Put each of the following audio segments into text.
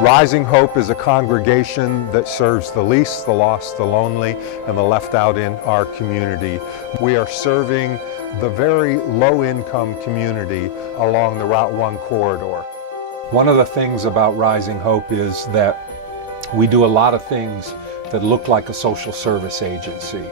Rising Hope is a congregation that serves the least, the lost, the lonely, and the left out in our community. We are serving the very low-income community along the Route 1 corridor. One of the things about Rising Hope is that we do a lot of things that look like a social service agency.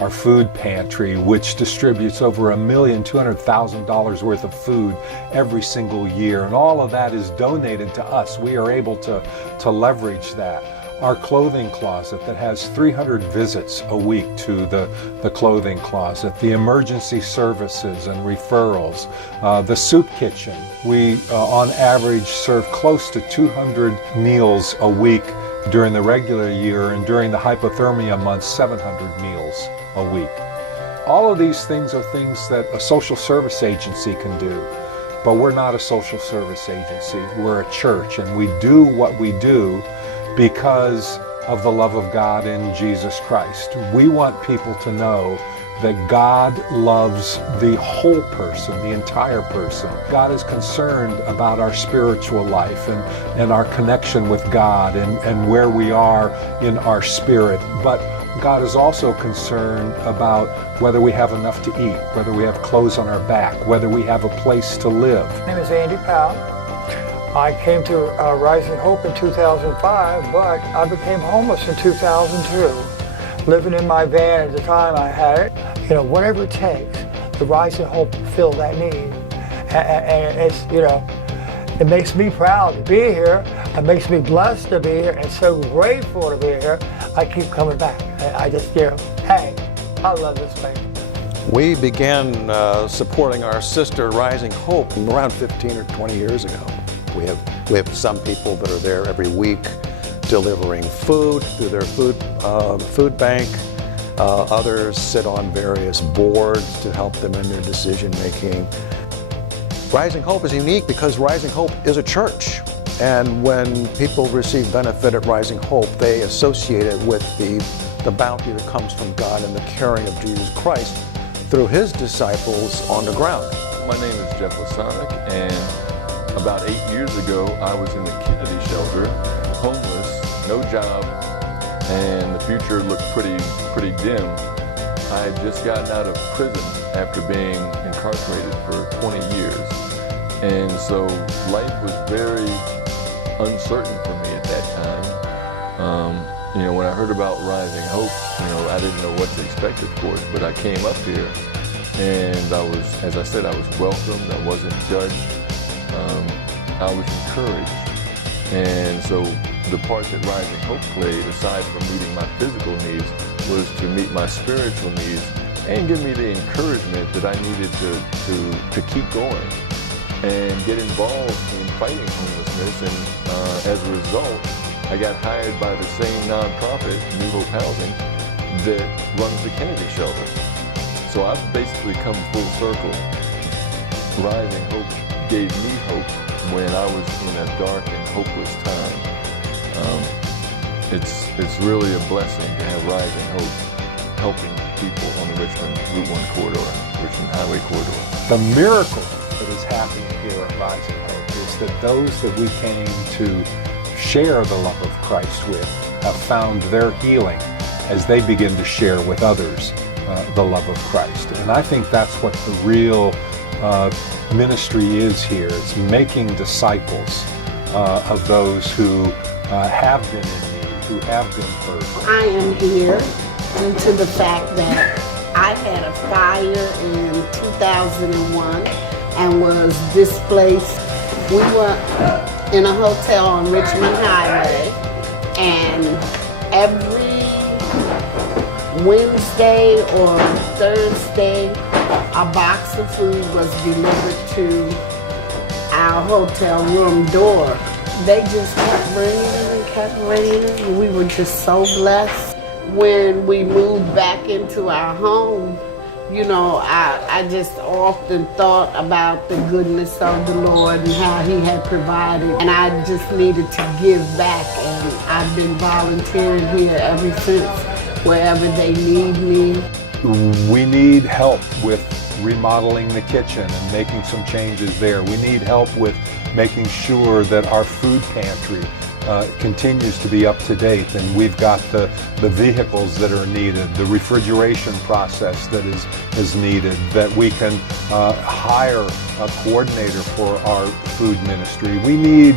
Our food pantry, which distributes over $1,200,000 worth of food every single year, and all of that is donated to us. We are able to leverage that. Our clothing closet that has 300 visits a week to the clothing closet, the emergency services and referrals, the soup kitchen. We, on average, serve close to 200 meals a week during the regular year, and during the hypothermia months, 700 meals a week. All of these things are things that a social service agency can do, but we're not a social service agency. We're a church, and we do what we do because of the love of God in Jesus Christ. We want people to know that God loves the whole person, the entire person. God is concerned about our spiritual life and our connection with God and where we are in our spirit. But God is also concerned about whether we have enough to eat, whether we have clothes on our back, whether we have a place to live. My name is Andy Powell. I came to Rising Hope in 2005, but I became homeless in 2002. Living in my van at the time I had it. You know, whatever it takes, the Rising Hope will fill that need. And it's, you know, it makes me proud to be here. It makes me blessed to be here and so grateful to be here. I keep coming back. I just, you know, hey, I love this place. We began supporting our sister Rising Hope around 15 or 20 years ago. We have some people that are there every week delivering food through their food bank. Others sit on various boards to help them in their decision making. Rising Hope is unique because Rising Hope is a church. And when people receive benefit at Rising Hope, they associate it with the bounty that comes from God and the caring of Jesus Christ through his disciples on the ground. My name is Jeff Lasonic, and about 8 years ago, I was in the Kennedy shelter, homeless, no job, and the future looked pretty dim. I had just gotten out of prison after being incarcerated for 20 years. And so life was very uncertain for me at that time. You know, when I heard about Rising Hope, you know, I didn't know what to expect, of course, but I came up here and I was, as I said, I was welcomed, I wasn't judged, I was encouraged. And so the part that Rising Hope played, aside from meeting my physical needs, was to meet my spiritual needs and give me the encouragement that I needed to keep going and get involved in fighting homelessness. And as a result, I got hired by the same nonprofit, New Hope Housing, that runs the Kennedy shelter. So I've basically come full circle. Rising Hope gave me hope when I was in a dark and hopeless time. It's really a blessing to have Rising Hope helping people on the Richmond Route 1 corridor, Richmond Highway corridor. The miracle that is happening here at Rising Hope is that those that we came to share the love of Christ with have found their healing as they begin to share with others the love of Christ. And I think that's what the real ministry is here. It's making disciples of those who have been in need, who have been hurt. I am here due to the fact that I had a fire in 2001 and was displaced. We were in a hotel on Richmond Highway, and every Wednesday or Thursday, a box of food was delivered to our hotel room door. They just kept bringing it and kept bringing it, and we were just so blessed. When we moved back into our home, you know, I just often thought about the goodness of the Lord and how he had provided, and I just needed to give back, and I've been volunteering here ever since, wherever they need me. We need help with remodeling the kitchen and making some changes there. We need help with making sure that our food pantry continues to be up to date, and we've got the vehicles that are needed, the refrigeration process that is needed, that we can hire a coordinator for our food ministry. We need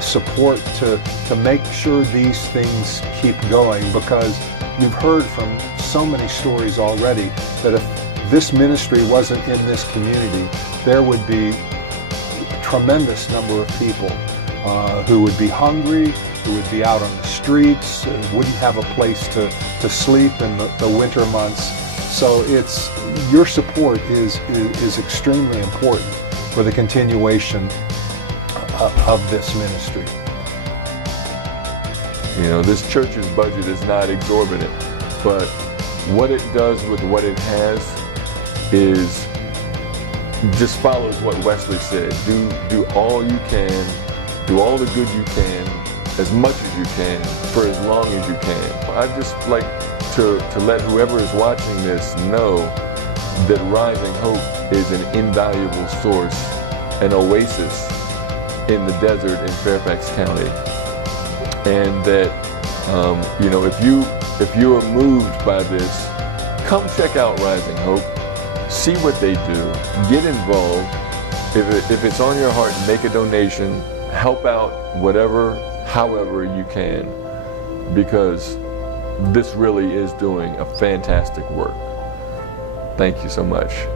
support to make sure these things keep going, because you've heard from so many stories already that if this ministry wasn't in this community, there would be a tremendous number of people who would be hungry, who would be out on the streets, wouldn't have a place to sleep in the winter months. So your support is extremely important for the continuation of this ministry. You know, this church's budget is not exorbitant, but what it does with what it has is just follows what Wesley said. Do all you can, do all the good you can, as much as you can, for as long as you can. I'd just like to let whoever is watching this know that Rising Hope is an invaluable source, an oasis in the desert in Fairfax County. And that, you know, if you are moved by this, come check out Rising Hope, see what they do, get involved. If it's on your heart, make a donation, help out however you can, because this really is doing a fantastic work. Thank you so much.